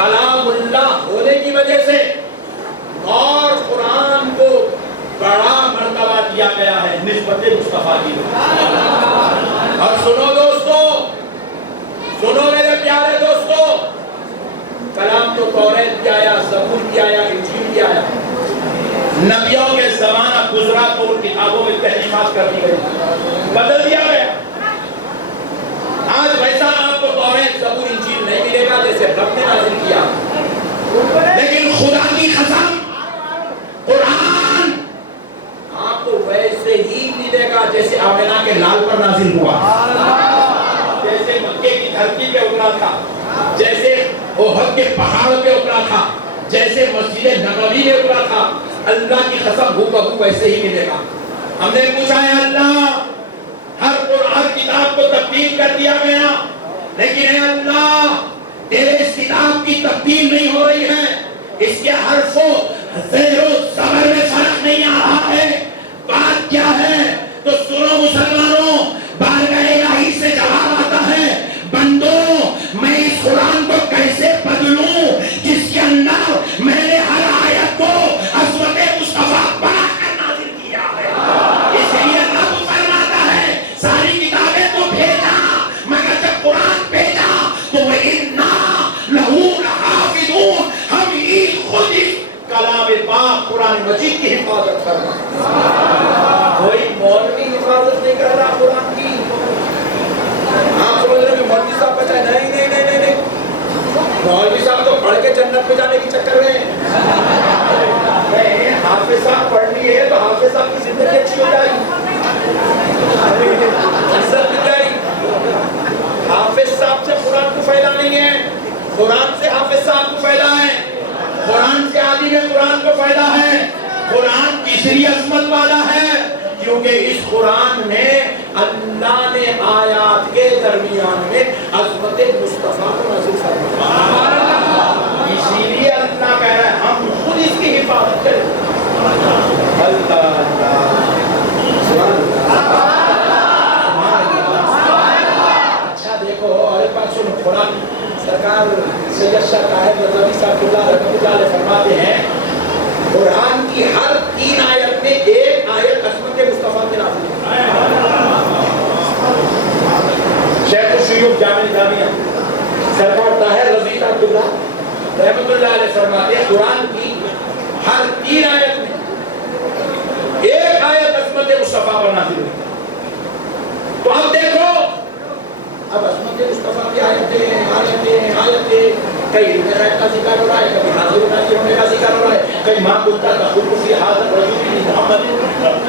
کلام اللہ ہونے کی وجہ سے اور قرآن کو بڑا مرتبہ دیا گیا ہے نسبت مصطفیٰ کی۔ اور سنو دوستو، سنو میرے پیارے دوستو، کلام تو توریت بھی آیا، زبور بھی آیا، انجیل بھی آیا، نبیوں کے زمانہ گزرا تو ان کتابوں میں تحریفات کر دی گئی، بدل دیا گیا۔ آج ویسا آپ کو توریت زبور انجیل نہیں ملے گا جیسے رب نے نازل کیا، لیکن خدا کی قسم قرآن آپ کو ویسے ہی ملے گا جیسے آمنہ کے لال پر نازل ہوا، جیسے مکے کی دھرتی پہ اترا تھا، جیسے احد کے پہاڑ پہ اترا تھا، جیسے مسجد نبوی میں اترا تھا، اللہ کی قسم ہو بہو ویسے ہی ملے گا۔ ہم نے پوچھا ہے اللہ ہر کتاب کو تبدیل کر دیا گیا، لیکن اے اللہ تیرے اس کتاب کی تبدیل نہیں ہو رہی ہے، اس کے حرفوں زیر و زبر میں فرق نہیں آ رہا ہے، بات کیا ہے؟ تو سنو مسلمانوں، بارگاہ الہی سے جواب آتا ہے، بندوں میں اس قرآن کو کیسے بدلوں جس کے اندر میں نے ہر آیت کو عظمت مصطفیٰ بنا کر نازل کیا ہے۔ اس لیے رب فرماتا ہے ساری کتابیں تو بھیجا، مگر جب قرآن بھیجا تو وَإِنَّا لَهُ لَحَافِظُونَ، ہم ہی خود اس کلام پاک قرآن مجید کی حفاظت کرنا۔ کوئی مولوی حفاظت نہیں کر رہا قرآن کی۔ آپ سمجھ رہے ہیں مولوی صاحب بچائے؟ نہیں نہیں نہیں نہیں، مولوی صاحب تو پڑھ کے جنت میں جانے کی چکر میں ہیں۔ حافظ صاحب پڑھ لیے تو حافظ صاحب کی زندگی اچھی ہو جائے گی، عزت مل جائے گی۔ حافظ صاحب سے قرآن کو فائدہ نہیں ہے، قرآن سے حافظ صاحب کو فائدہ ہے، قرآن سے عالم قرآن کو فائدہ ہے۔ قرآن تیسری عظمت والا ہے کیونکہ اس قرآن میں اللہ نے آیات کے درمیان میں عظمت مصطفیٰ کو نازل فرمایا، اسی لیے اللہ کہہ رہا ہے ہم خود اس کی حفاظت کریں۔ اللہ اچھا دیکھو، اور ایک بات سنو، قرآن سرکار سید شاہ طاہر رضوی صاحب اللہ علیہ فرماتے ہیں قرآن کی ہر 3 آیت میں ایک آیت عظمت مصطفیٰ کے نازل ہے۔ شیخ الشیوخ جامع جامعہ سرکار طاہر رضوی صاحب رحمۃ اللہ علیہ فرماتے ہیں قرآن کی ہر 3 آیت میں ایک آیت عظمت مصطفیٰ پر نازل ہوئی۔ تو اب دیکھو، اب عظمت مصطفیٰ کی آیتیں کئی روایت کا ذکر ہو رہا ہے، کبھی حاضر ناظر ہونے کا ذکر ہو رہا ہے، کئی ماں بلتا تخلق فی حاضر رجل محمد،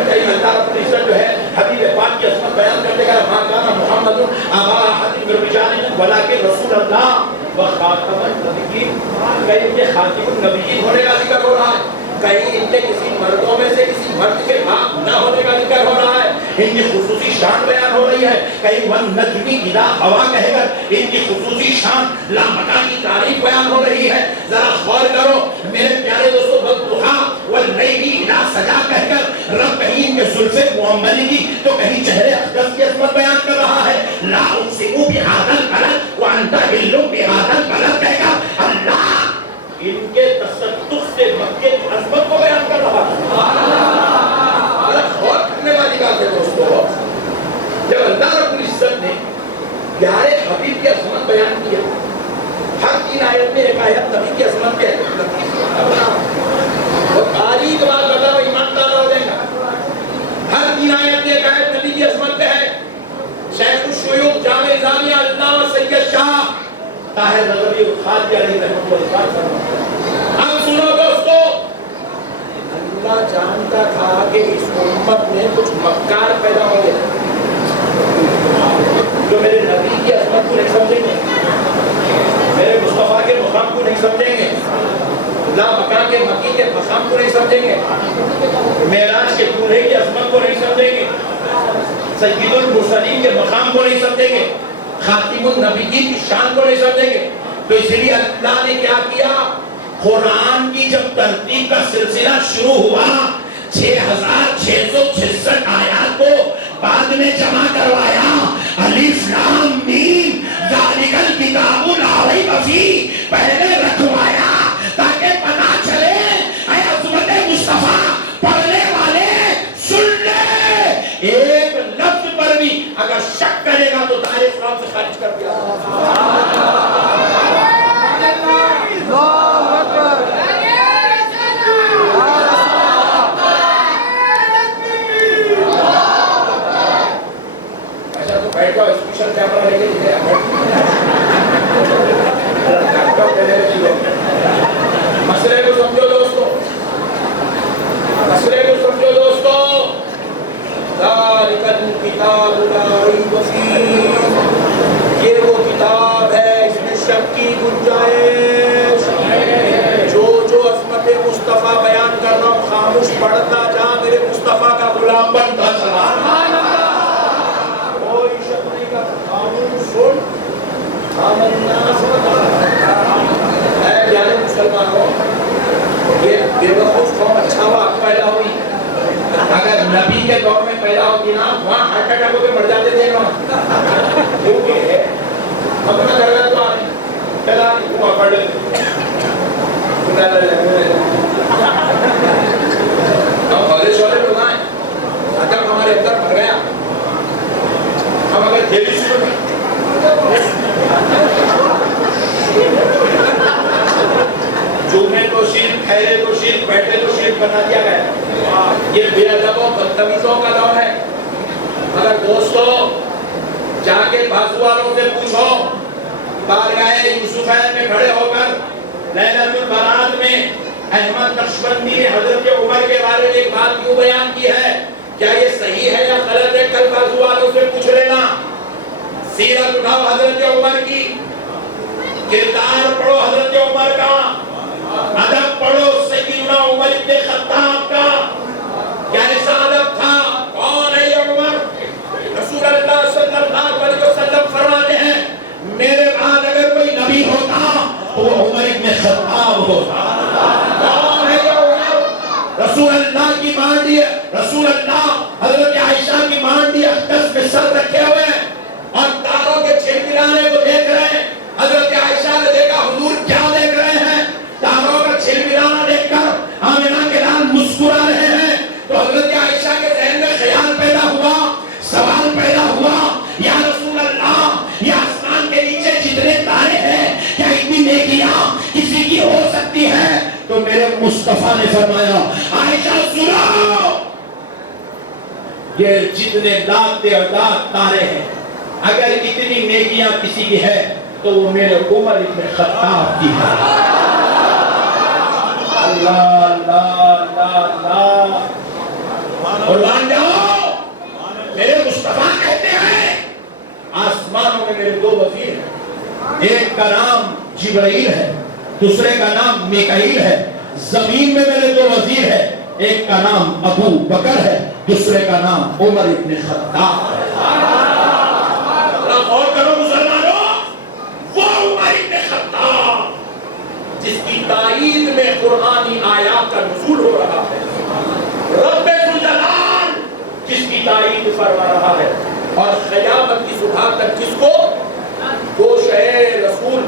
کئی اللہ رب العزت جو ہے حبیب پاک کی عظمت بیان کرتے گا، ماں کانا محمد ابا احد من رجالکم ولکن رسول اللہ وخاتم النبیین، کئی ان کے خاتم النبیین ہونے کا ذکر ہو رہا ہے، کہیں ان کے کسی مردوں میں سے کسی مرد کے باپ نہ ہونے کا ذکر ہو رہا ہے، ان کی خصوصی شان بیان ہو رہی ہے، کہیں وَالنَّجْمِ إِذَا هَوَىٰ کہے کر ان کی خصوصی شان لامکان کی تعریف بیان ہو رہی ہے۔ ذرا غور کرو میرے پیارے دوستو، وَالضُّحَىٰ وَاللَّيْلِ إِذَا سَجَىٰ کہہ کر رب کہیں ان کے زلف محمدی کی تو کہیں چہرے اقدس کی عظمت بیان کر رہا ہے۔ لَا أُقْسِمُ بِهَٰذَا الْبَلَدِ وَأَنْتَ حِلٌّ بِهَٰذَا الْبَلَدِ کہے گا اللہ ان کے تصدق سے مکے کی عظمت کو بیان کر رہا ہے۔ بڑا غور کرنے والی بات ہے دوستو، جب اللہ رب العزت نے پیارے حبیب کی عظمت بیان کیا، ہر 3 آیت میں ایک آیت نبی کی عظمت کے اور تاریخ بات بتاؤ ایمان دار ہو جائے گا، ہر 3 آیت میں ایک آیت نبی کی عظمت پہ ہے۔ شیخ الشیوخ جامع جامعہ علامہ سید شاہ طاہر رضوی خالدی علیہ رحمۃ اللہ۔ اب سنو دوستو، اللہ جانتا تھا کہ اس امت میں کچھ مکار پیدا ہو گئے جو میرے نبی کی عظمت کو نہیں سمجھیں گے، میرے مصطفیٰ کے مقام کو نہیں سمجھیں گے، لا مکان کے مکی کے مقام کو نہیں سمجھیں گے، معراج کے دولہے کی عظمت کو نہیں سمجھیں گے، سید المرسلین کے مقام کو نہیں سمجھیں گے، خاتم النبیین کی شان کو نہیں سمجھیں گے۔ تو اس لیے اللہ نے کیا کیا، قرآن کی جب ترتیب کا سلسلہ شروع ہوا 6666 آیات کو بعد میں جمع کروایا، الف لام میم ذالک الکتاب لا ریب فیہ، پہلے رکھو بھی اگر شک کرے گا تو دائرے اسلام سے خارج کر دیا ایسا تو بیٹھ جاؤ اسپیشل کیمرہ لے کے مسئلے کو سمجھو دوستو، مسئلے کو سمجھو دوستو. ذالک الکتاب لا ریب فیہ، یہ وہ کتاب ہے اس میں شک کی گنجائش. جو عظمت مصطفیٰ بیان کر رہا ہوں خاموش پڑھتا جا، میرے مصطفیٰ کا غلام بنتا چلا. کوئی شک نہیں کر، خاموش سن. اے پیارے مسلمانوں، یہ بے وقوف قوم اچھا ہوا پیدا ہوئی. اگر نبی کے دور میں پیدا ہوتی نا وہاں ہارٹ اٹیک ہو کے مر جاتے تھے نا. کیونکہ اپنا گھر گھر تو آنے چلا نہیں ہوا پڑھ کالج والے لوگ آئے اگر ہمارے اندر مر گیا ہم اگر کھیلی شروع جمعے کو شرک، ٹھہرے کو شرک، بیٹھے کو شرک بنا دیا گیا. یہ بے ادبوں بدتمیزوں کا دور ہے. اگر دوستو جا کے بازو والوں سے پوچھو بارگاہ یوسفین میں کھڑے ہو کر لیلۃ البرات میں احمد نقشبندی نے حضرت عمر کے بارے میں ایک بات کیوں بیان کی ہے؟ کیا یہ صحیح ہے یا غلط ہے؟ کل بازو والوں سے پوچھ لینا. سیرت اٹھاؤ حضرت عمر کی، کردار پڑھو حضرت عمر کا، ادب پڑھو سیدنا عمر ابن خطاب کا. کیا ایسا ادب تھا؟ کون ہے یہ عمر؟ رسول اللہ صلی اللہ علیہ وسلم فرماتے ہیں میرے بعد اگر کوئی نبی ہوتا تو وہ عمر ابن خطاب ہوتا. کون ہے یہ عمر؟ رسول اللہ کی مانڈی، رسول اللہ حضرت عائشہ کی مانڈی اقدس میں سر رکھے ہوئے ہیں اور تاروں کے چھلکلانے کو دیکھ رہے ہیں. حضرت عائشہ نے دیکھا حضور کیا دیکھ رہے ہیں؟ تاروں کا چھلکلانا دیکھ کر آمنہ کے لال مسکرا رہے ہیں. تو حضرت عائشہ کے ذہن میں خیال پیدا ہوا، سوال پیدا ہوا، یا رسول اللہ یہ آسمان کے نیچے جتنے تارے ہیں کیا اتنی نیکیاں کسی کی ہو سکتی ہے؟ تو میرے مصطفیٰ نے فرمایا عائشہ سنو، یہ جتنے لاکھ تعداد تارے ہیں اگر اتنی نیکیاں کسی کی ہے تو وہ میرے عمر ابن خطاب کی ہے. اللہ اللہ اللہ اللہ. قربان جاؤ، میرے مصطفیٰ کہتے ہیں آسمانوں میں میرے دو وزیر ہیں، ایک کا نام جبرائیل ہے، دوسرے کا نام میکائیل ہے. زمین میں میرے دو وزیر ہیں، ایک کا نام ابو بکر ہے، دوسرے کا نام عمر ابن خطاب ہے. اور کرو مسلمانوں، وہ عمر ابن خطاب جس کی تائید میں قرآنی آیات کا نزول ہو رہا ہے، رب ذوالجلال جس کی تائید فرما رہا ہے، اور قیامت کی صبح تک جس کو گوشہ رسول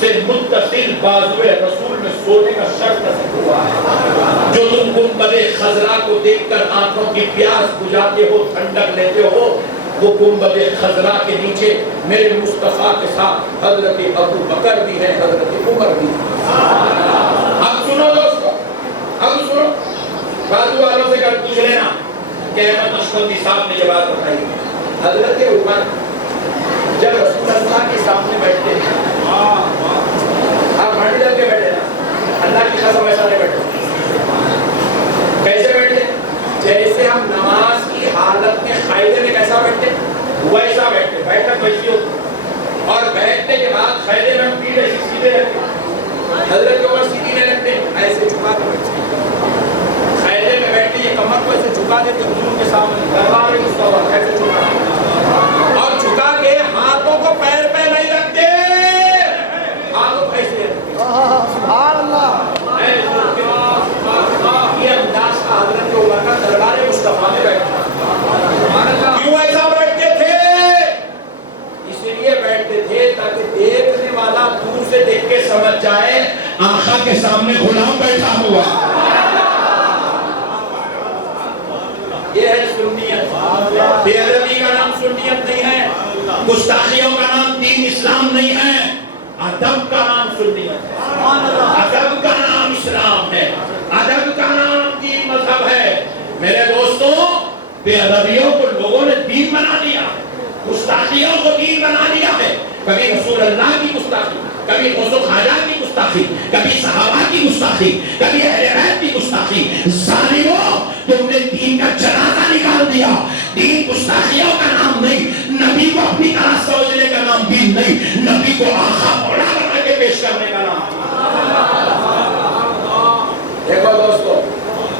سے متصل بازوئے رسول میں سونے کا شرط نصیب ہوا ہے. جو تم گنبد خضرا کو دیکھ کر آنکھوں کی پیاس بجھاتے ہو، ٹھنڈک لیتے ہو، وہ گنبد خضرا کے نیچے میرے مصطفیٰ کے ساتھ حضرت ابو بکر بھی ہے، حضرت عمر بھی ہے. اب سنو دوستو، اب سنو، بازو والوں سے کر پوچھ لینا کہ احمد نقشبندی صاحب نے یہ بات بتائی. حضرت عمر جب رسول اللہ کے سامنے بیٹھتے ہیں، آپ مانڈی جب کے بیٹھے نا، اللہ کی قسم ایسا نہیں بیٹھے. کیسے بیٹھے؟ جیسے ہم نماز کی حالت میں قاعدے میں کیسا بیٹھتے ویسا بیٹھتے. بیٹھک ویسی ہوتی اور بیٹھنے کے بعد قاعدے میں ہم پیٹھ ایسی سیدھے رکھتے. حضرت عمر سیدھی نہیں رکھتے، ایسے جھکا کر بیٹھتے. قاعدے میں بیٹھتے یہ کمر کو ایسے جھکا دیتے حضور کے سامنے، دربار مصطفیٰ ایسے جھکا، اور جھکا کے ہاتھوں کو پیر پہ نہیں رکھتے، ہاتھوں کو ایسے رکھتے. سبحان اللہ. یہ انداز کا حضرت عمر کا دربار مصطفیٰ میں بیٹھا. کیوں ایسا بیٹھتے تھے؟ اس لیے بیٹھتے تھے تاکہ دیکھنے والا دور سے دیکھ کے سمجھ جائے آقا کے سامنے غلام بیٹھا ہوا. یہ ہے سنیت. بے ادبی کا نام سنیت نہیں ہے، گستاخیوں کا نام دین اسلام نہیں ہے، ادب کا نام سنیت ہے، ادب کا نام اسلام ہے، ادب کا نام دین مذہب ہے۔ میرے دوستوں، بے ادبیوں کو لوگوں نے دین بنا دیا، گستاخیوں کو دین بنا دیا ہے۔ کبھی رسول اللہ کی گستاخی، کبھی غوث و خواجہ کی گستاخی، کبھی صحابہ کی گستاخی، کبھی اہل بیت کی گستاخی۔ ظالموں، تم نے دین کا جنازہ نکال دیا۔ دین گستاخیوں کا نام نہیں، نبی کو اپنی طرح سمجھنے کا نام دین نہیں، نبی کو آقا مولا بنا کے پیش کرنے کا نام۔ دیکھو دوستو،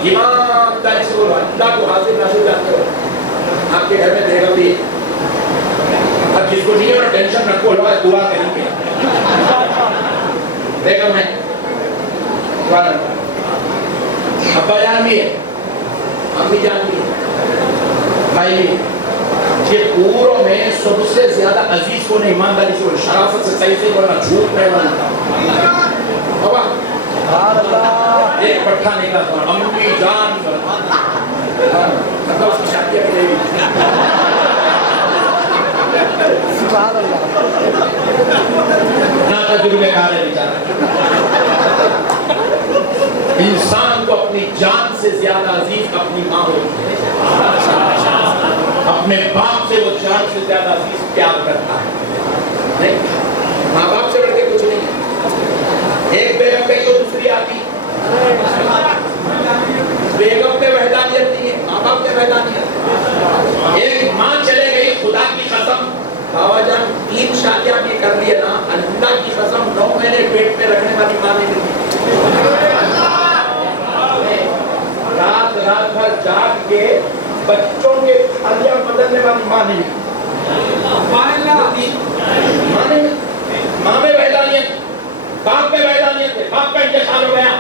ایمانداری سے بولو، اللہ کو حاضر ناظر جانتے ہو، آپ کے گھر میں بیگم بھی ہے، اب جس کو نہیں ہونا ٹینشن رکھو، اللہ دعا کریں گے، بیگم ہے، ابا جان بھی ہے، امی جان بھی ہے، بھائی بھی ہے۔ یہ پوروں میں سب سے زیادہ عزیز کو نے ایمانداری سے بولو، شرافت سے، صحیح سے بولنا، جھوٹ نہیں بولنا۔ بابا ایک پٹھا نکلا، امی جان مطلب اس کی شادی ابھی نہیں ہوئی۔ سبحان اللہ، نا تجربے کار ہے بیچارہ۔ انسان کو اپنی جان سے زیادہ عزیز اپنی ماں ہوتی ہے، اپنے باپ سے وہ جان سے زیادہ عزیز پیار کرتا ہے۔ نہیں، ماں باپ سے بڑھ کے کچھ نہیں ہے۔ ایک بیگم گئی تو دوسری آتی، بیگم پہ وحدانیت نہیں ہے، ماں باپ پہ وحدانیت۔ ایک ماں چلے گئی، خدا کی قسم بابا جان 3 شادیاں بھی کر لیے نا، اللہ کی قسم 9 مہینے پیٹ میں رکھنے والی ماں نہیں ملتی۔ رات رات بھر جاگ کے بچوں کے تھالیاں بدلنے والی ماں نہیں ملتی۔ ماں میں وحدانیت، باپ میں وحدانیت ہے۔ باپ کا انتقال ہو گیا،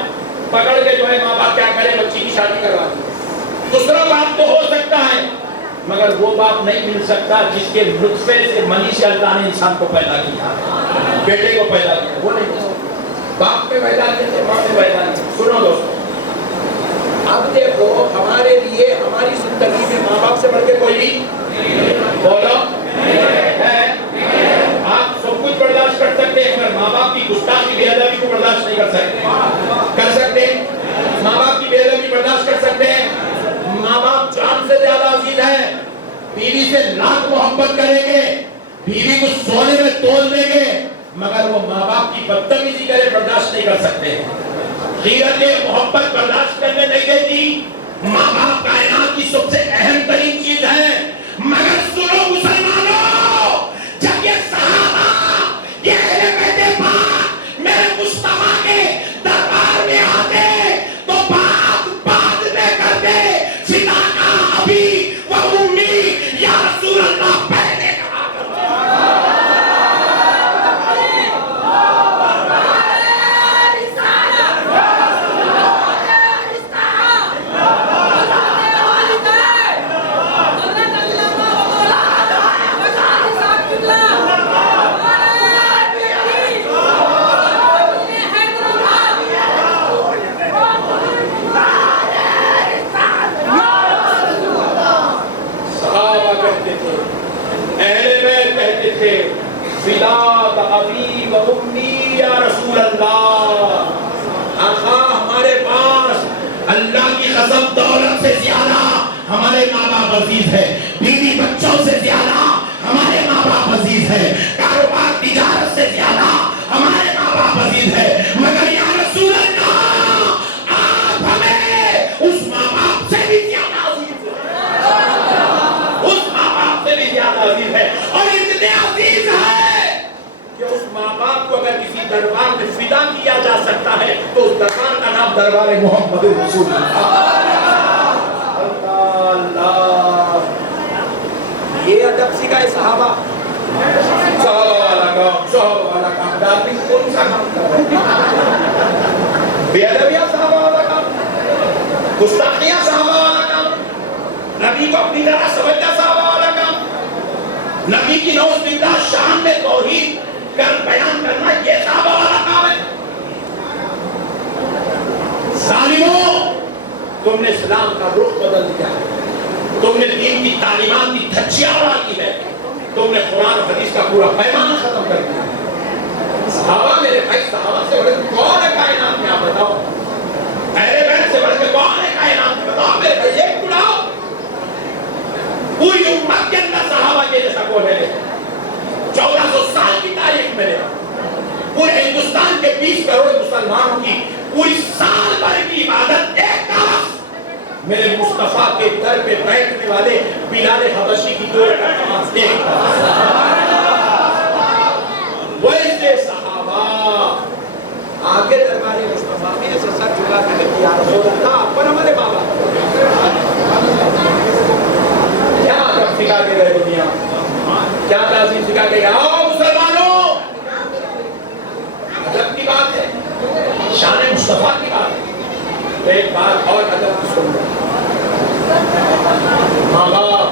پکڑ کے جو ہے ماں باپ کیا کرے، بچی کی شادی کروا دی۔ دوسرا باپ تو ہو سکتا ہے، مگر وہ باپ نہیں مل سکتا جس کے نطفے سے منی سے اللہ نے انسان کو پیدا کیا، بیٹے کو پیدا کیا، وہ نہیں مل سکتا۔ باپ میں وحدانیت ہے، ماں میں وحدانیت ہے۔ سنو دوستو، اب دیکھو ہمارے لیے ہماری زندگی میں ماں باپ سے بڑھ کے کوئی بھی بولو ہے۔ آپ سب کچھ برداشت کر سکتے ہیں، مگر ماں باپ کی گستاخی بے ادبی کو برداشت نہیں کر سکتے۔ کر سکتے ہیں؟ ماں باپ کی بے ادبی برداشت کر سکتے ہیں؟ ماں باپ جان سے زیادہ عزیز ہے، بیوی سے لاکھ محبت کریں گے، بیوی کو سونے میں تول دیں گے، مگر وہ ماں باپ کی بدتمیزی کرے برداشت نہیں کر سکتے۔ غیرت محبت برداشت کرنے نہیں دیتی۔ ماں باپ کائنات کی سب سے اہم ترین چیز ہے، مگر سنو مسلمانوں، جب یہ صحابہ، یہ اہل بیت پاک میرے مصطفیٰ کے دربار میں آتے تو بات بات میں کرتے، فداک ابی و امی یا رسول اللہ پہلے کہا کرتے۔ فداک ابی و امی یا رسول اللہ۔ آقا ہمارے پاس اللہ کی قسم دولت سے زیادہ ہمارے ماں باپ عزیز ہے، بیوی بچوں سے زیادہ ہمارے ماں باپ عزیز ہے، کاروبار تجارت سے زیادہ ہمارے ماں باپ عزیز ہے، مگر یا رسول اللہ آپ ہمیں اس ماں باپ سے بھی زیادہ عزیز ہے، اس ماں باپ سے بھی زیادہ عزیز ہے، اور اتنے عزیز ہے کہ اس ماں باپ کو اگر کسی دربار میں فدا کیا جا سکتا ہے تو اس دربار کا نام دربار محمد رسول اللہ۔ یہ ادب سکھائے صحابہ، صحابہ والا کام، صحابہ والا کام، ڈارلنگ کون سا کام کر رہے ہیں؟ بے ادبیہ صحابہ والا کام، گستاخیاں صحابہ والا کام، نبی کو اپنی طرح سمجھنا صحابہ والا کام، نبی کی نعوذ باللہ شان میں توحید کر بیان کرنا یہ صحابہ والا کام ہے۔ ظالموں، تم نے اسلام کا رخ بدل دیا ہے، تم نے دین کی تعلیمات کی دھچیاں اڑا دی ہے، تم نے قرآن و حدیث کا پورا پیمانہ ختم کر دیا۔ صحابہ میرے بھائی، صحابہ سے بڑے کون ہے کائنات میں؟ آپ بتاؤ، اہل بیت سے بڑھ کے کون ہے کائنات میں؟ بتاؤ میرے بھائی، ایک بلاؤ۔ پوری امت کے اندر صحابہ کے جیسا کون ہے؟ 1400 سال کی تاریخ میں پورے ہندوستان کے 20 کروڑ مسلمانوں کی پوری سال بھر کی عبادت ایک طرف، میرے مصطفیٰ کے در پہ بیٹھنے والے بلال حبشی کی 2 رکعت نماز ایک طرف۔ ویسے صحابہ آگے دربار مصطفیٰ میں ایسے سر جھکا کر کہ یا رسول اللہ، پر ہمارے بابا کیا عجب سکھا کے گئے دنیا، کیا تعظیم سکھا کے گئے؟ آؤ مسلمانوں، عجب کی بات ہے، شان مصطفیٰ کی بات ہے۔ تو ایک بات اور عجب کی سن لو، ماں باپ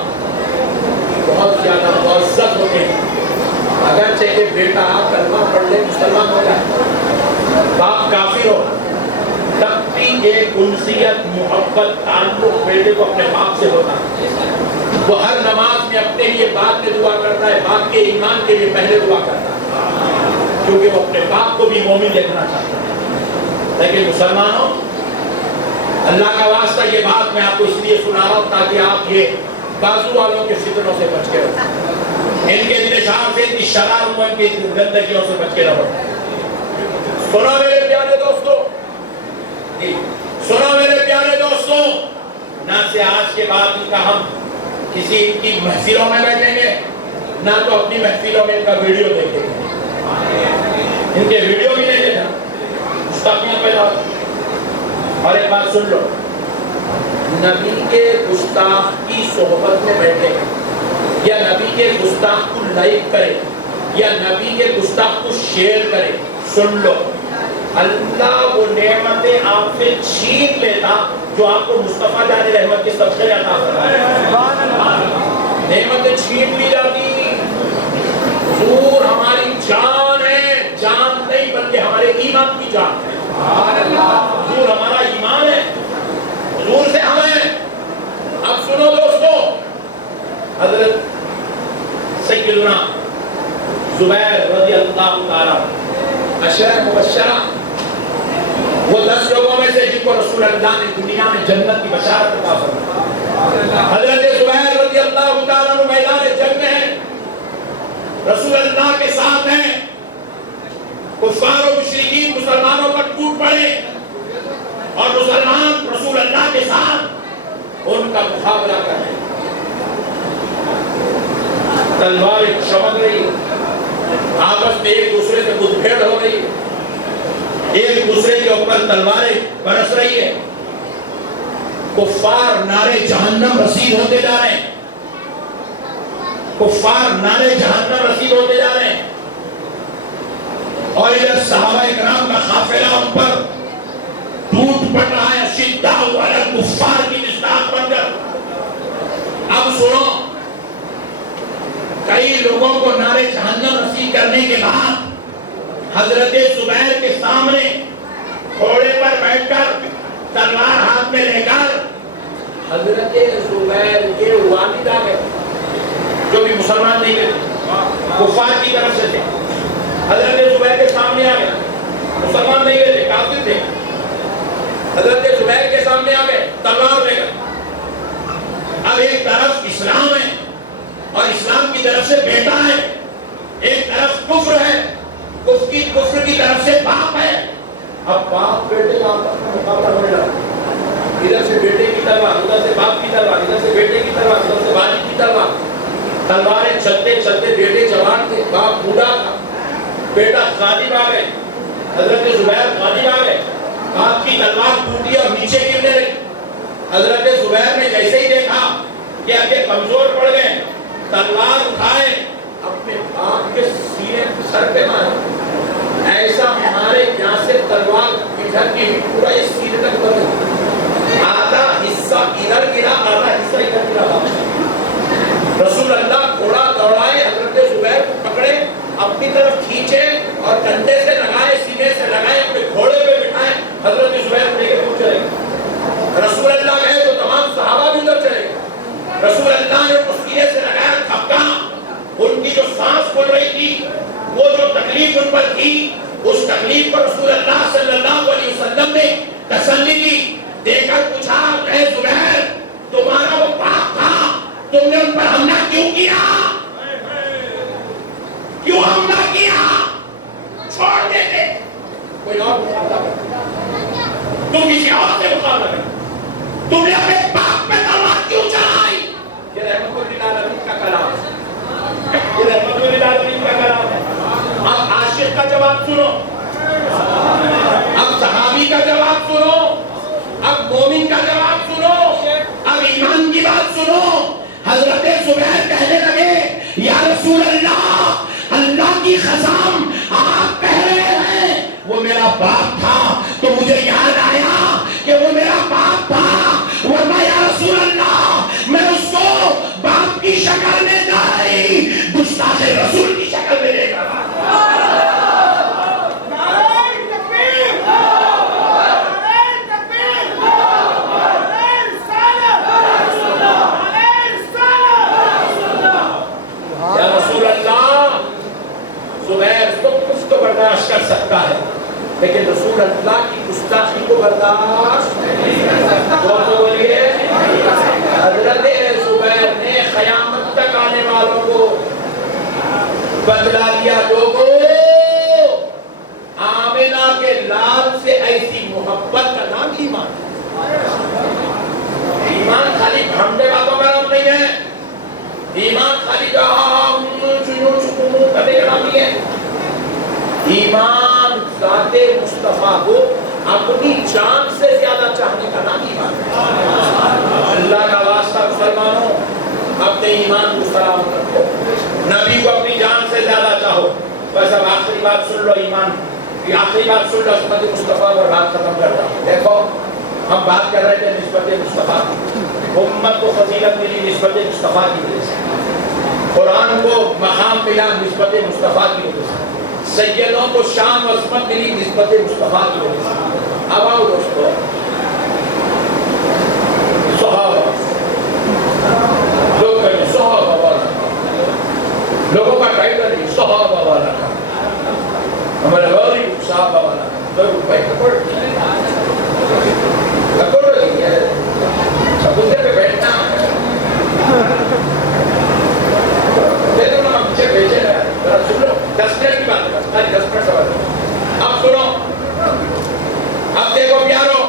بہت زیادہ معزز ہوتے ہیں، اگرچہ کہ بیٹا کلمہ پڑھ لے مسلمان ہو جائے، باپ کافر ہو، تب بھی ایک انسیت محبت تعلق بیٹے کو اپنے باپ سے ہوتا ہے۔ وہ ہر نماز میں اپنے لیے باپ کے دعا کرتا ہے، باپ کے ایمان کے لیے پہلے دعا کرتا ہے، کیونکہ وہ اپنے باپ کو بھی مومن دیکھنا چاہتا ہے۔ لیکن مسلمانوں، اللہ کا واسطہ یہ بات میں آپ کو اس لیے سنا رہا ہوں تاکہ آپ یہ بازو والوں کے فتنوں سے بچ کے رہو، ان کے انتشار سے، ان کی شرارتوں، ان کی گندگیوں سے بچ کے رہو۔ سنو میرے پیارے دوستو، سنو میرے پیارے دوستو، نہ سے آج کے بعد ان کا ہم کسی ان کی محفلوں میں بیٹھیں گے، نہ تو اپنی محفلوں میں ان کا ویڈیو دیکھیں گے، ان کے ویڈیو بھی نہیں دیکھنا، مستقبل پیدا۔ اور ایک بات سن لو، نبی کے گستاخ کی صحبت میں بیٹھے یا نبی کے گستاخ کو لائک کرے یا نبی کے گستاخ کو شیئر کرے، سن لو، اللہ وہ نعمتیں آپ سے چھین لیتا جو آپ کو مصطفیٰ جان رحمت کی صدقے عطا فرمائے۔ نعمتیں چھین لی جاتی، حضور ہماری جان ہے، جان نہیں بلکہ ہمارے ایمان کی جان ہے، حضور ہمارا ایمان ہے، حضور سے ہمیں۔ اب سنو دوستو، حضرت سیدنا زبیر رضی اللہ تعالیٰ عشرہ مبشرہ، وہ 10 لوگوں میں سے جن کو رسول اللہ نے دنیا میں جنت کی بشارت عطا فرمائی۔ حضرت زبیر رضی اللہ تعالیٰ عنہ میدان جنگ میں ہیں، رسول اللہ کے ساتھ ہیں، کفار و مشرکین مسلمانوں پر ٹوٹ پڑے اور مسلمان رسول اللہ کے ساتھ ان کا مقابلہ کر رہے ہیں، تلواریں چمک رہی ہے، آپس میں ایک دوسرے سے مدبھیڑ ہو رہی ہے، ایک دوسرے کے اوپر تلواریں برس رہی ہے، کفار نعرے جہنم رسید ہوتے جا رہے ہیں، کفار نعرے جہنم رسید ہوتے جا رہے ہیں، اور ادھر صحابہ اکرام کا قافلہ ان پر ٹوٹ پڑ رہا ہے، اشداء علی الکفار کی مصداق بن کر۔ اب سنو، کئی لوگوں کو نعرے جہنم رسید کرنے کے بعد حضرت زبیر کے سامنے گھوڑے پر بیٹھ کر تلوار ہاتھ میں لے کر حضرت زبیر کے والد آ گئے، جو بھی مسلمان نہیں تھے، کفار کی طرف سے تھے، حضرت زبیر کے سامنے آ گئے، مسلمان نہیں تھے، کافر تھے، حضرت زبیر کے سامنے آ گئے تلوار لے کر۔ اب ایک طرف اسلام ہے اور اسلام کی طرف سے بیٹا ہے، ایک طرف کفر ہے، کفر کی طرف سے باپ ہے۔ اب باپ بیٹے کا مقابلہ ہونے لگا، ادھر سے بیٹے کی تلوار، ادھر سے باپ کی تلوار، ادھر سے بیٹے کی تلوار، ادھر سے والد کی تلوار، تلواریں چلتے چلتے، بیٹے جوان تھے، باپ بوڑھا تھا، بیٹا غالب آ گئے، حضرت زبیر غالب آ گئے، باپ کی تلوار ٹوٹی اور نیچے گرنے لگی۔ حضرت زبیر نے جیسے ہی دیکھا کہ اب یہ کمزور پڑ گئے، تلوار اٹھائے، اپنے باپ کے سینے سر پہ مارے، ایسا ہمارے یہاں سے تلوار ادھر کی پورا یہ سینے تک بڑھ، آدھا حصہ ادھر گرا، آدھا حصہ ادھر گرا۔ رسول اللہ گھوڑا دوڑائے، حضرت زبیر کو پکڑے، اپنی طرف کھینچے اور کندھے سے لگائے، سینے سے لگائے، اپنے گھوڑے پہ بٹھائے، حضرت زبیر کو لے کے پہنچ چلے گئے۔ رسول اللہ گئے تو تمام صحابہ بھی ادھر چلے گئے، اللہ نے اس سینے سے لگایا تھپکا، ان کی جو سانس پھول رہی تھی، وہ جو تکلیف ان پر تھی، اس تکلیف پر رسول اللہ صلی اللہ علیہ وسلم نے تسلی دی، دیکھ کر پوچھا اے زبیر تمہارا وہ باپ تھا، تم نے ان پر حملہ کیوں کیا؟ کیوں حملہ کیا؟ چھوڑ دیتے کوئی اور مقابلہ کر، تم کسی اور سے مقابلہ کر، تم نے اپنے باپ پہ تلوار کیوں چلائی؟ یہ رحمت للعالمین کا کلام ہے، یہ رحمت للعالمین کا کلام ہے۔ اب عاشق کا جواب سنو، اب صحابی کا جواب سنو، اب مومن کا جواب سنو، اب ایمان کی بات سنو۔ حضرت زبیر کہنے لگے یا رسول اللہ، اللہ کی قسم آپ کہہ رہے ہیں وہ میرا باپ تھا تو مجھے یاد آیا کہ وہ میرا باپ تھا، ورنہ یا رسول اللہ میں اس کو باپ کی شکل میں نہیں گستاخ رسول کی شکل میں لے کر برداشت کر سکتا ہے لیکن رسول اللہ کی گستاخی کو برداشت نہیں کر سکتا۔ تو بولیے حضرت زبیر نے قیامت تک آنے والوں کو بدلا دیا۔ لوگوں آمنہ کے لال سے ایسی محبت کا نام ایمان۔ ایمان خالی بھمڈے باتوں کا نام نہیں ہے، ایمان خالی کرنے کا نام نہیں ہے۔ ایمان ذات مصطفیٰ کو اپنی جان سے زیادہ چاہنے کا نام ایمان ہے۔ اللہ کا واسطہ مسلمانوں اپنے ایمان کو سلامت رکھو، نبی کو اپنی جان سے زیادہ چاہو۔ بس اب آخری بات سن لو، ایمان کی آخری بات سن لو، عصمت مصطفیٰ اور بات ختم کرتا ہوں۔ دیکھو ہم بات کر رہے تھے نسبت مصطفیٰ کی، امت کو فضیلت ملی نسبت مصطفیٰ کی وجہ سے، قرآن کو مقام ملا نسبت مصطفیٰ کی وجہ سے، سیدوں کو شان و عظمت ملی نسبت مصطفیٰ کی وجہ سے۔ اب آؤ دوستو، صحابہ لوگ کہتے ہیں صحابہ والا، لوگوں کا ٹائٹل نہیں صحابہ والا کا، ہمارے غوری صحابہ والا ضرور بھائی کپڑ رہی ہے سبوتے پہ بیٹھنا دیکھو نا ہم پیچھے بیچے رہے ہیں، ذرا سن لو 10 منٹ کی بات ہے، 10 منٹ سوال ہے۔ اب سنو، اب دیکھو پیارو،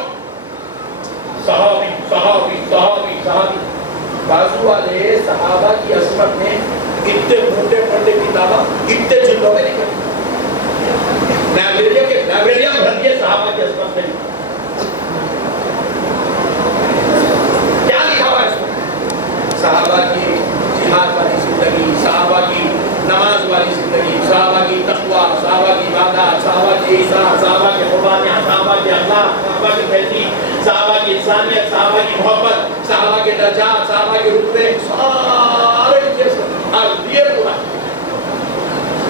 صحابی صحابی صحابی صحابی، بازو والے صحابہ کی عظمت میں اتنے موٹے موٹے کتاباں اتنے جلدوں میں لکھے، لائبریریاں بھر دیے صحابہ کی عظمت میں۔ کیا لکھا ہوا ہے اس میں؟ صحابہ کی جہاد والی زندگی، صحابہ کی نماز والی زندگی، صحابہ کی تقویٰ، صحابہ کی عبادات، صحابہ کی عزت، صحابہ کے قربانیاں، صحابہ کے اخلاق، صحابہ کی تہذیب، صحابہ کی انسانیت، صحابہ کی محبت، صحابہ کے درجات، صحابہ کے رتبے، سارے یہ پورا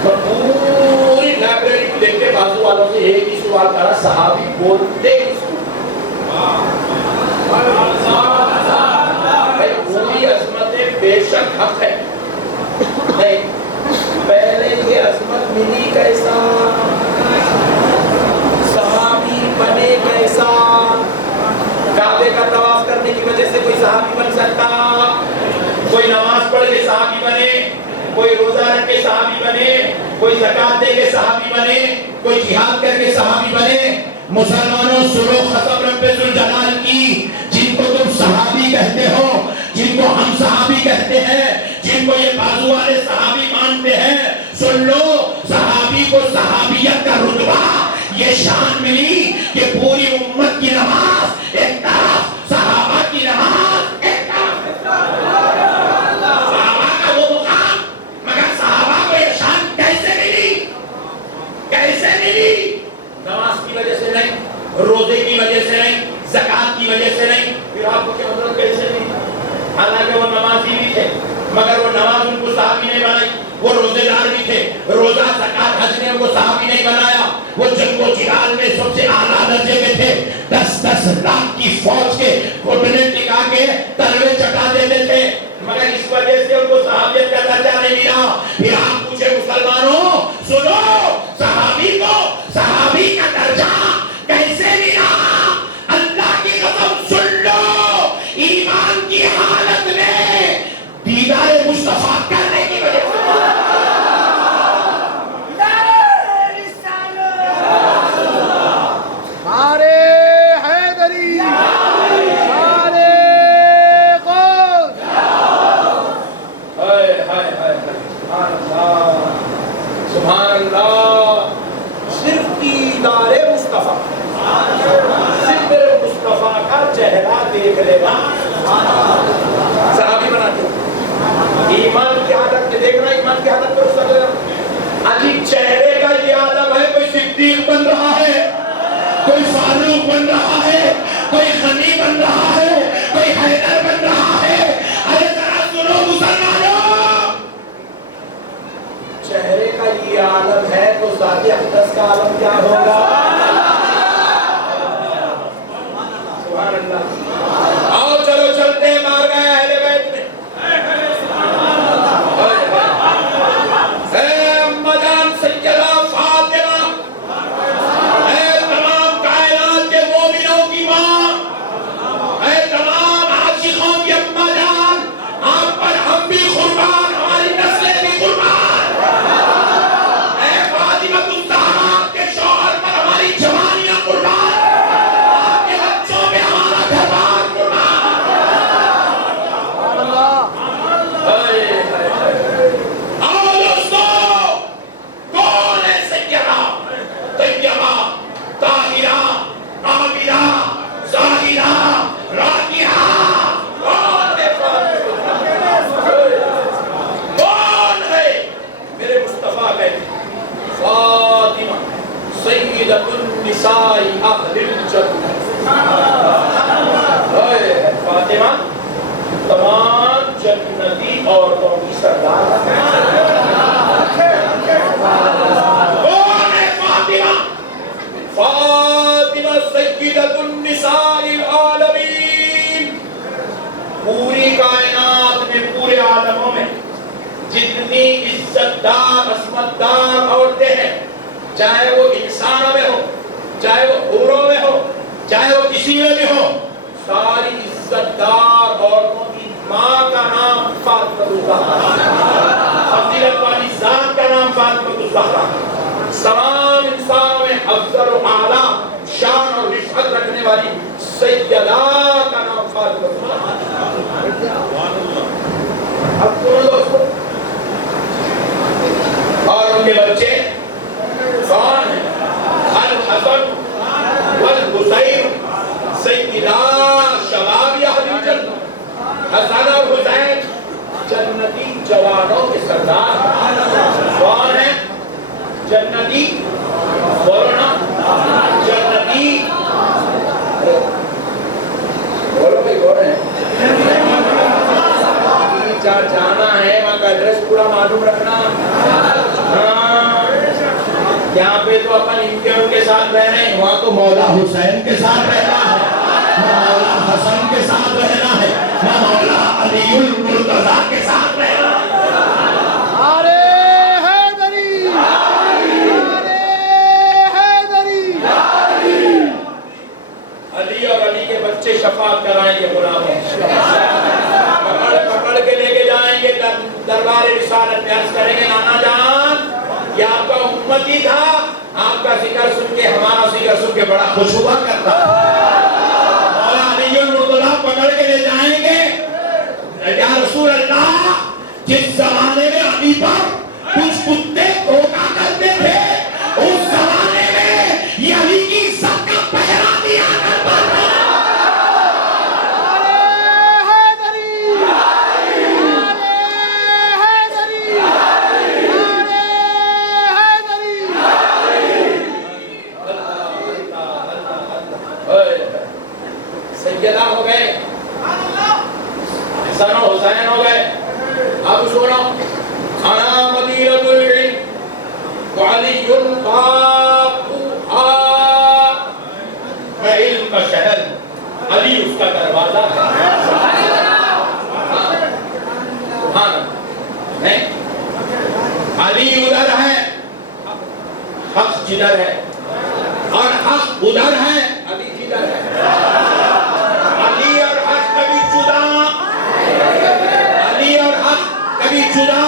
پوری لائبریری کو دیکھ کے بازو والوں سے ایک ہی سوال کرا، صحابی بولتے کس کو؟ پوری عظمتیں بے شک حق ہے، نہیں پہلے یہ عظمت ملی کیسا، صحابی بنے کیسا؟ کعبے کا طواف کرنے کی وجہ سے کوئی صحابی بن سکتا؟ کوئی نماز پڑھ کے صحابی بنے، کوئی روزہ رکھ کے صحابی بنے، کوئی زکات دے کے صحابی بنے، کوئی جہاد کر کے صحابی بنے؟ مسلمانوں سنو قسم رب ذوالجلال کی، جن کو تم صحابی کہتے ہو، جن کو ہم صحابی کہتے ہیں، جن کو یہ بازو والے صحابی مانتے ہیں، سن لو صحابی کو صحابیت کا رتبہ یہ شان ملی کہ پوری امت کی نماز ایک طرف، صحابہ کی نماز ایک طرف، صحابہ کا وہ مقام، مگر صحابہ کو یہ شان کیسے ملی؟ کیسے ملی؟ نماز کی وجہ سے نہیں، روزے کی وجہ سے نہیں، زکات کی وجہ سے نہیں، پھر آپ کو کیا حضرت کیسے ملی؟ حالانکہ وہ نمازی بھی تھے مگر وہ نماز ان کو صحابی نہیں بنائی، وہ روزے دار بھی تھے، روزہ زکات حج نے ان کو صحابی نہیں بنایا، وہ جنگ و جہاد میں سب سے اعلیٰ درجے کے تھے، 10 لاکھ کی فوج کے گھٹنے ٹکا کے تلوے چٹا دیتے تھے، مگر اس وجہ سے ان کو صحابیت کا درجہ نہیں ملا. پھر آپ پوچھے مسلمانوں سنو صحابی کو صحابی کا درجہ کیسے ملا؟ اللہ کی قسم سن لو، ایمان کی حالت میں دیدار مصطفیٰ کرنے کی وجہ سے. سبحان اللہ، صرف دیدار مصطفیٰ، صرف میرے مصطفیٰ کا چہرہ دیکھ لینا صحابی بناتے. ایمان کی حالت میں دیکھنا، ایمان کی حالت میں اس کا عجیب چہرے کا یہ عالم ہے. کوئی صدیق بن رہا ہے، کوئی فاروق بن رہا ہے، کوئی غنی بن رہا ہے، کوئی حیدر بن رہا ہے. ارے ذرا سنو مسلمانوں، چہرے کا یہ عالم ہے تو ذات اقدس کا عالم کیا ہوگا؟ سبحان اللہ. آؤ چلو چلتے ہیں مار گئے اہل بیت میں. اے اماں جان سیدہ فاطمہ، اے تمام کائنات کے مومنوں کی ماں، اے تمام عاشقوں کی اماں جان، آپ پر ہم بھی قربان، ہماری نسلیں بھی قربان. فاطمہ تمام جنتی عورتوں کی سردار. کون ہے فاطمہ؟ فاطمہ سیدۃ النساء العالمین. پوری کائنات میں، پورے عالموں میں جتنی عزت دار عصمت دار عورتیں ہیں، چاہے وہ انسانوں میں ہو، چاہے وہ حوروں میں ہو، چاہے وہ کسی میں بھی ہو، ساری عزت دار عورتوں کی ماں کا نام فاطمہ الزہرا، فضیلت والی ذات کا نام فاطمہ الزہرا. تمام انسانوں میں افضل و اعلیٰ شان اور رفعت رکھنے والی سیدہ کا نام فاطمہ الزہرا. اب دوستو، اور ان کے بچے کون ہیں؟ الحسن والحسین سیدہ شباب اہل جنت. حسن اور حسین جنتی جوانوں کے سردار. کون ہیں جنتی؟ بولو نا جنتی، بولو بھائی کون ہے؟ جانا ہے وہاں کا ایڈریس پورا معلوم رکھنا. یہاں پہ تو اپن ان کے ساتھ رہ رہے ہیں، وہاں تو مولا حسین کے ساتھ رہنا ہے، مولا حسن کے ساتھ رہنا ہے، مولا علی المرتضیٰ کے ساتھ رہنا ہے. نعرے حیدری، نعرے حیدری. علی اور علی کے بچے شفاعت کرائیں گے غلاموں، پکڑ کے لے کے جائیں گے دربار رسالت میں. عرض کریں گے نانا جان یہ آپ کا امتی تھا، آپ کا ذکر سن کے، ہمارا ذکر سن کے بڑا خوش ہوا کرتا. مولا علی المرتضیٰ پکڑ کے لے جائیں گے. یا رسول اللہ، جس زمانے میں علی پر کچھ کتے دھوکا کرتے تھے، اس زمانے میں یہ علی کی عزت کا پہرا دیا کرتا تھا. سیدہ ہو گئے، حسن و حسین ہو گئے. اب سنو، انا مدینۃ العلم وعلی بابها، میں علم کا شہر، علی اس کا دروازہ ہے. سبحان اللہ. نہیں علی ادھر ہے حق جدھر ہے اور حق ادھر ہے علی جدھر ہے. علی اور حق کبھی جدا علی اور حق کبھی جدا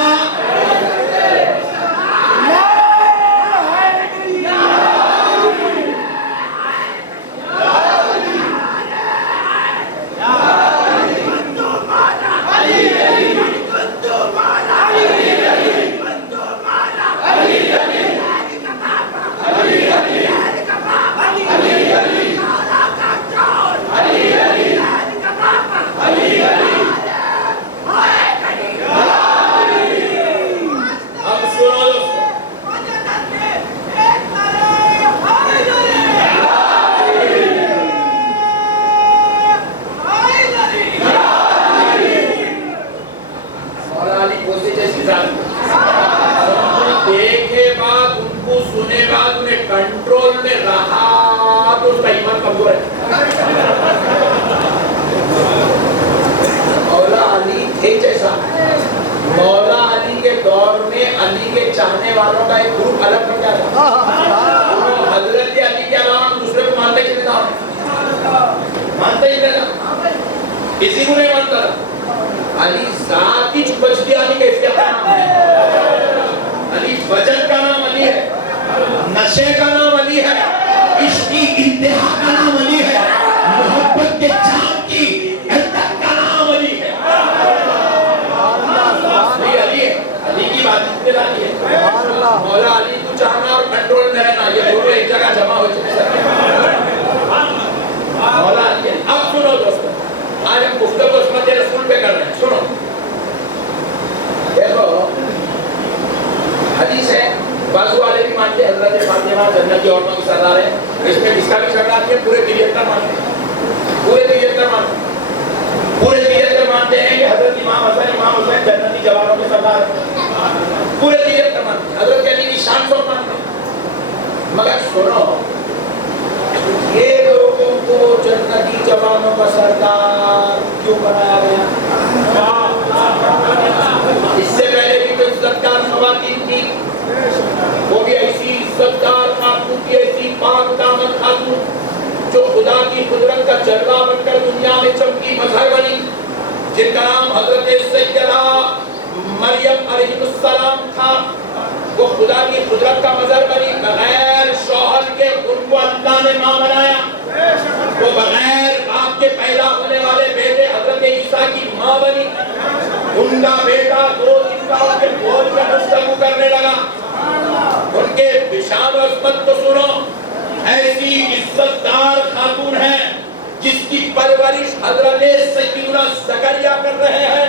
کنٹرول میں رہا تو اس کا ایمان کمزور ہے. مولا علی تھے جیسا مولا علی کے دور میں علی کے چاہنے والوں کا ایک گروپ الگ بن جاتا. حضرت علی کے علاوہ دوسرے کو مانتے ہی نہیں تھا مانتے ہی نہیں تھا کسی کو نہیں مانتا. علی ذات ہی بچ گیا. علی کا افتخار نام ہے. علی وجد کا نام علی ہے. نشے کا نام علی ہے. عشق کی انتہا کا نام علی ہے. محبت کے جام کی عدت کا نام علی ہے. علی ہے. علی کی بات اطلاعی ہے. مولا علی کو چاہنا اور کنٹرول میں رہنا یہ دونوں ایک جگہ جمع ہو چکے ہیں. مولا علی ہے. اب سنو دوستو آج ہم گفتگو عصمت رسول پہ کر رہے ہیں. سنو دیکھو حدیث ہے بازو والے بھی مانتے ہیں حضرت فاطمہ جنت کی عورتوں کی سردار ہے. اس میں کس کا بھی جھگڑا نہیں ہے. پورے دیت کا مانتے ہیں. پورے دیت کا مانتے ہیں. پورے دیت کا مانتے ہیں کہ حضرت امام حسین جنتی جوانوں کے سردار ہے. پورے دیت کا مانتے ہیں. حضرت علی کی شان کو مانتے ہیں. مگر سنو یہ لوگوں کو جنتی جوانوں کا سردار کیوں بنایا گیا؟ اس سے پہلے بھی تو عزتدار خواتین تھی. وہ بھی ایسی عزتدار خاتون کی ایسی پاک دامن خاتون جو خدا کی قدرت کا جلوہ بن کر دنیا میں چمکی مظہر بنی جن کا نام حضرت سیدہ مریم علیہ السلام تھا. وہ خدا کی قدرت کا مظہر بنی. بغیر شوہر کے ان کو اللہ نے ماں بنایا. وہ بغیر باپ کے پیدا ہونے والے بیٹے حضرت عیسیٰ کی ماں بنی. ان کا بیٹا 2 دن کا ان کے بول میں گفتگو کرنے لگا. ان کے بشان و عصمت کو سنو. ایسی عزتدار خاتون ہے جس کی پرورش حضرت سیدنا زکریا کر رہے ہیں.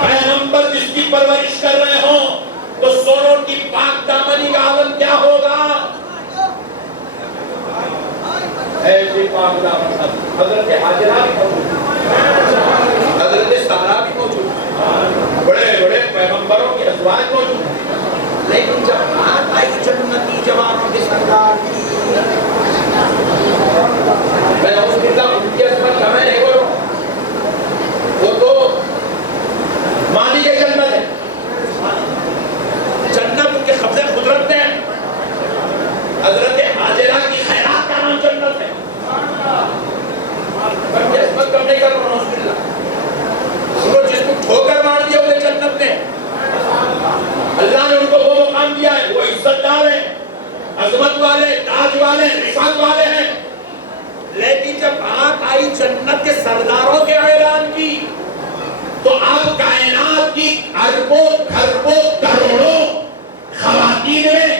پیغمبر جس کی پرورش کر رہے ہوں تو سونوں کی پاک دامنی کا عالم کیا ہوگا. ایسی پاک دامن حضرت حاجرہ بھی موجود, حضرت سارہ بھی موجود, بڑے بڑے پیغمبروں کی ازواج موجود. لیکن جب بات آئی جنتی جوانوں کے سردار کی, میں نعوذ باللہ ان کی عظمت کا میں نہیں بولوں. وہ تو مالی کے جنت ہے. جنت ان کے قبضے قدرت ہے. حضرت حاجرہ کی خیرات کا نام جنت ہے. میں کی عظمت کم نہیں کر رہا ہوں. نعوذ باللہ انہوں جس کو ٹھوکر مار دیا انہیں جنت میں اللہ نے ان کو وہ مقام دیا ہے. وہ عزتدار ہیں, عظمت والے, تاج والے, رفعت والے ہیں. لیکن جب بات آئی جنت کے سرداروں کے اعلان کی تو اب کائنات کی اربوں کھربوں کروڑوں خواتین میں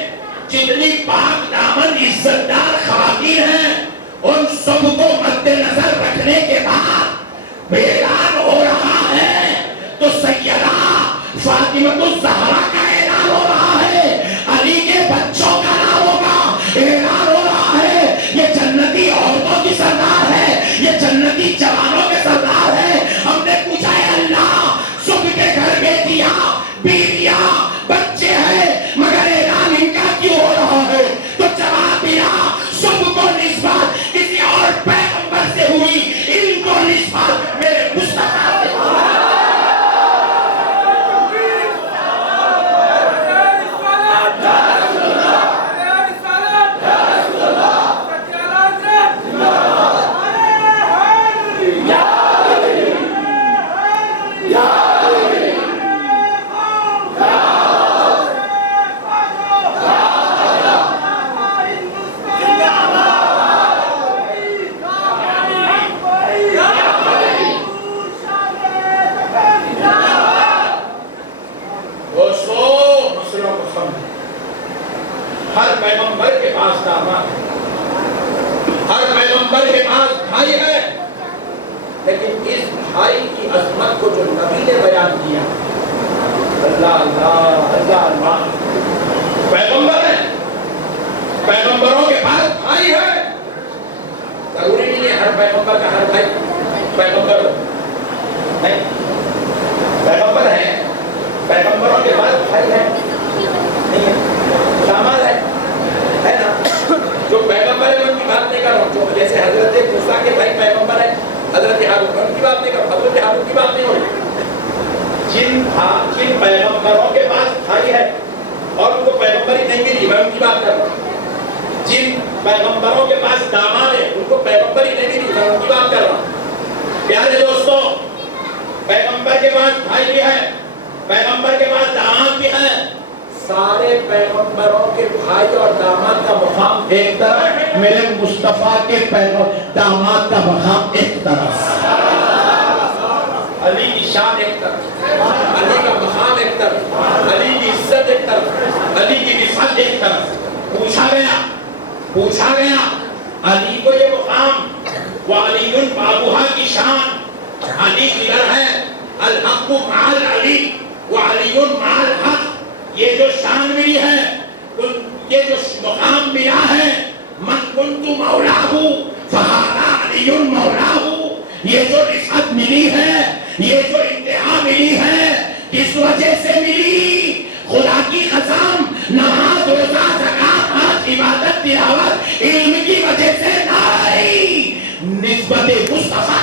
جتنی پاک دامن عزتدار خواتین ہیں ان سب کو مد نظر رکھنے کے بعد اعلان ہو رہا ہے تو سیدہ فاطمہ الزہرا کا اعلان ہو رہا ہے. علی کے بچوں کا نام ہوگا. اعلان ہو رہا ہے یہ جنتی عورتوں کی سردار ہے, یہ جنتی جوانوں کے سردار ہے. ہم نے پوچھا ہے اللہ سب کے گھر بیٹیاں بیویاں بچے ہیں مگر اعلان ان کا کیوں ہو رہا ہے؟ تو جواب دیا سب کو نسبت کسی اور پیغمبر سے ہوئی, ان کو نسبت میرے مصطفیٰ سے. قسم ہے، ہر پیغمبر کے پاس داماد ہے، ہر پیغمبر کے پاس بھائی ہے، لیکن اس بھائی کی عظمت کو جو نبی نے بیان کیا، اللہ اللہ اللہ اللہ، پیغمبر ہے، پیغمبروں کے پاس بھائی ہے، ضروری نہیں ہے ہر پیغمبر کا ہر بھائی پیغمبر ہو، نہیں، پیغمبر ہے، پیغمبروں کے پاس بھائی ہے نہیں ہے، داماد ہے نا، جو پیغمبر ہے ان کی بات نہیں کر رہا ہوں، جو جیسے حضرت موسیٰ کے بھائی پیغمبر ہے حضرت ہارون، ان کی بات نہیں کر رہا ہوں، حضرت ہارون کی بات نہیں ہو رہی، جن پیغمبروں کے پاس بھائی ہے اور ان کو پیغمبری نہیں ملی، میں ان کی بات کر رہا ہوں، جن پیغمبروں کے پاس داماد ہے ان کو پیغمبری نہیں ملی، میں ان کی بات کر رہا ہوں۔ پیارے دوستوں، پیغمبر کے پاس بھائی بھی ہے، پیغمبر کے پاس داماد بھی ہے، سارے پیغمبروں کے بھائی اور داماد کا مقام ایک طرف، میرے مصطفیٰ کے داماد کا مقام ایک طرف، علی کی شان ایک طرف، علی کا مقام ایک طرف، علی کی عزت ایک طرف، علی کی وسعت ایک طرف۔ پوچھا گیا علی کو یہ مقام، وعلی بابوہا کی شان، علی کدھر ہے؟ الحق مع العلی وعلی مع الحق، یہ جو شان ملی ہے، یہ جو مقام ملا ہے، من کنت مولاہ فہذا علی مولاہ، یہ جو رفعت ملی ہے، یہ جو انتہا ملی ہے، کس وجہ سے ملی؟ خدا کی قسم، نماز روزہ زکات حج عبادت تلاوت علم کی وجہ سے نہیں، نسبت مصطفیٰ